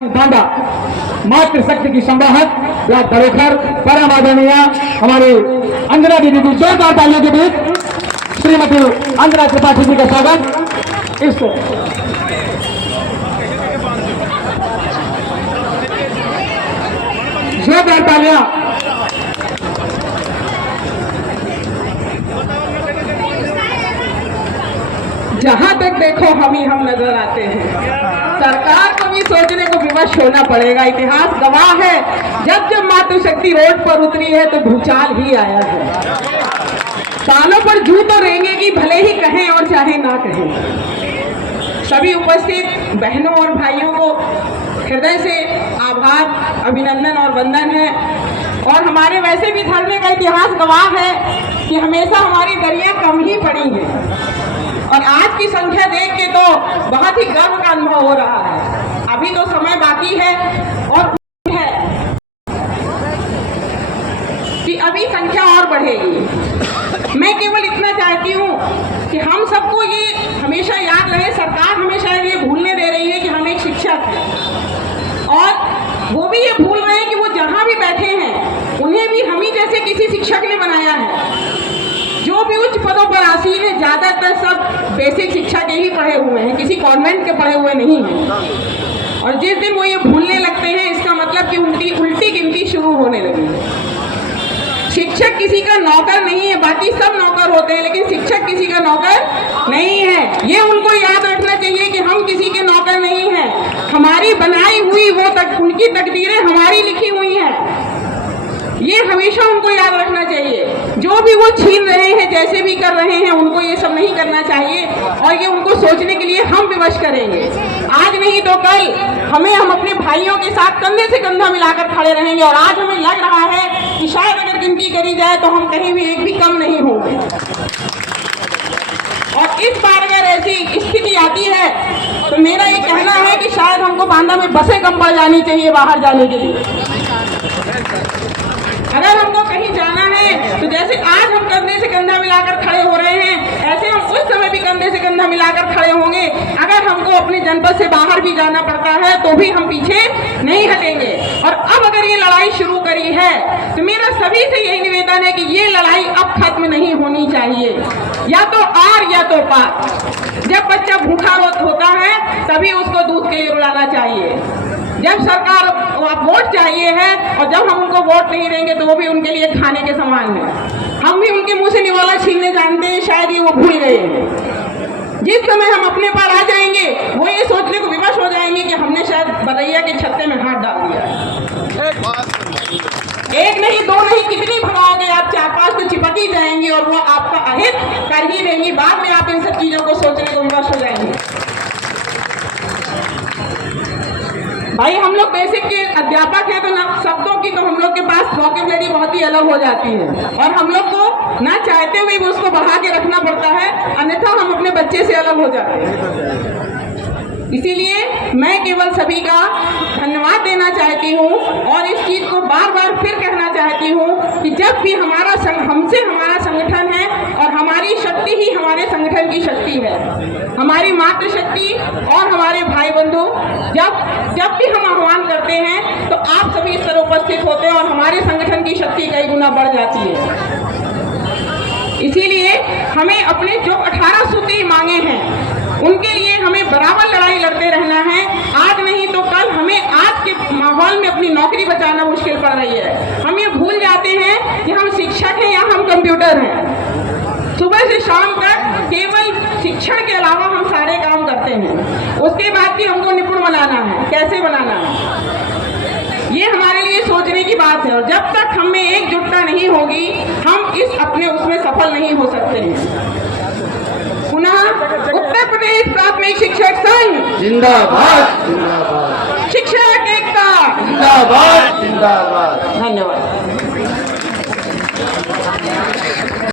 बांधा मातृशक्ति की संवाहक या धरोहर परम आदरणीय हमारी अंजना दीदी की जोरदार तालियों के बीच श्रीमती अंजना त्रिपाठी जी का स्वागत। इस जोरदार तालियां जहां तक देखो हम नजर आते हैं। सरकार को भी सोचने को विवश होना पड़ेगा। इतिहास गवाह है, जब जब मातृशक्ति रोड पर उतरी है तो भूचाल ही आया है। सालों पर जू तो रेंगेगी, भले ही कहें और चाहे ना कहें। सभी उपस्थित बहनों और भाइयों को हृदय से आभार, अभिनंदन और वंदन है। और हमारे वैसे भी धरने का इतिहास गवाह है कि हमेशा हमारी दरिया कम ही पड़ी है और आज की संख्या देख के तो बहुत ही गर्व का अनुभव हो रहा है। अभी तो समय बाकी है और है कि अभी संख्या और बढ़ेगी। मैं केवल इतना चाहती हूँ कि हम सबको ये हमेशा याद रहे, सरकार हमेशा ये भूलने दे रही है कि हम एक शिक्षक हैं और वो भी ये भूल रहे हैं कि वो जहाँ भी बैठे हैं उन्हें भी हम ही जैसे किसी शिक्षक ने बनाया है। जो भी उच्च पदों पर आसीन है ज्यादातर सब बेसिक शिक्षा के ही पढ़े हुए हैं, किसी कॉन्वेंट के पढ़े हुए नहीं हैं। और जिस दिन वो ये भूलने लगते हैं इसका मतलब कि उनकी उल्टी गिनती शुरू होने लगी है। शिक्षक किसी का नौकर नहीं है, बाकी सब नौकर होते हैं लेकिन शिक्षक किसी का नौकर नहीं है। ये उनको याद रखना चाहिए कि हम किसी के नौकर नहीं हैं। हमारी बनाई हुई उनकी तकदीरें हमारी लिखी हुई हैं। ये हमेशा उनको याद रखना चाहिए। जो भी वो छीन रहे हैं, जैसे भी कर रहे हैं, उनको ये सब नहीं करना चाहिए और ये उनको सोचने के लिए हम विवश करेंगे। आज नहीं तो कल हम अपने भाइयों के साथ कंधे से कंधा मिलाकर खड़े रहेंगे। और आज हमें लग रहा है कि शायद अगर गिनती करी जाए तो हम कहीं भी एक भी कम नहीं होंगे। और इस बार अगर ऐसी स्थिति आती है तो मेरा ये कहना है कि शायद हमको बांदा में बसें कम पड़ जानी चाहिए बाहर जाने के लिए। अगर हमको कहीं जाना है तो जैसे आज हम कंधे से कंधा मिलाकर खड़े हो रहे हैं, ऐसे हम उस समय भी कंधे से कंधा मिलाकर खड़े होंगे। अगर हमको अपने जनपद से बाहर भी जाना पड़ता है तो भी हम पीछे नहीं हटेंगे। और अब अगर ये लड़ाई शुरू करी है तो मेरा सभी से यही निवेदन है कि ये लड़ाई अब खत्म नहीं होनी चाहिए। या तो आर या तो पार। जब बच्चा भूखा होता है तभी उसको दूध के लिए रुलाना चाहिए। जब सरकार वोट चाहिए है और जब हम उनको वोट नहीं देंगे तो वो भी उनके लिए खाने के समान है। हम भी उनके मुंह से निवाला छीनने जानते हैं, शायद ये वो भूल गए हैं। जिस समय हम अपने पार आ जाएंगे वो ये सोचने को विवश हो जाएंगे कि हमने शायद बलैया के छत्ते में हाथ डाल दिया। एक नहीं, दो नहीं, कितनी भगाओगे आप, 4-5 तो चिपक ही जाएंगी और वो आपका अहित कर ही देंगी। बाद में आप इन सब चीजों को सोचने को विवश हो जाएंगे। भाई हम लोग बेसिक के अध्यापक हैं तो ना शब्दों की तो हम लोग के पास वोकैबुलरी बहुत ही अलग हो जाती है और हम लोग को ना चाहते हुए भी उसको बढ़ा के रखना पड़ता है, अन्यथा हम अपने बच्चे से अलग हो जाते हैं। इसीलिए मैं केवल सभी का धन्यवाद देना चाहती हूँ और इस चीज को बार बार फिर कहना चाहती हूँ कि जब भी हमारा संगठन है और हमारी शक्ति ही हमारे संगठन की शक्ति है, हमारी मातृशक्ति और हमारे भाई बंधु जब भी हम आह्वान करते हैं तो आप सभी इस तरह उपस्थित होते हैं और हमारे संगठन की शक्ति कई गुना बढ़ जाती है। इसीलिए हमें अपने जो 18 सूत्री मांगे हैं उनके लिए हमें बराबर लड़ाई लड़ते रहना है। आज नहीं तो कल हमें आज के माहौल में अपनी नौकरी बचाना मुश्किल पड़ रही है। हम ये भूल जाते हैं कि हम शिक्षक हैं या हम कंप्यूटर हैं। सुबह से शाम तक केवल शिक्षण के अलावा हम सारे काम करते हैं। उसके बाद भी हमको निपुण बनाना है, कैसे बनाना है ये हमारे लिए सोचने की बात है। और जब तक हमें एकजुटता नहीं होगी हम इस अपने उसमें सफल नहीं हो सकते हैं। पुनः उत्तर प्रदेश प्राथमिक शिक्षक संघ जिंदाबाद जिंदाबाद, शिक्षक एकता जिंदाबाद जिंदाबाद। धन्यवाद।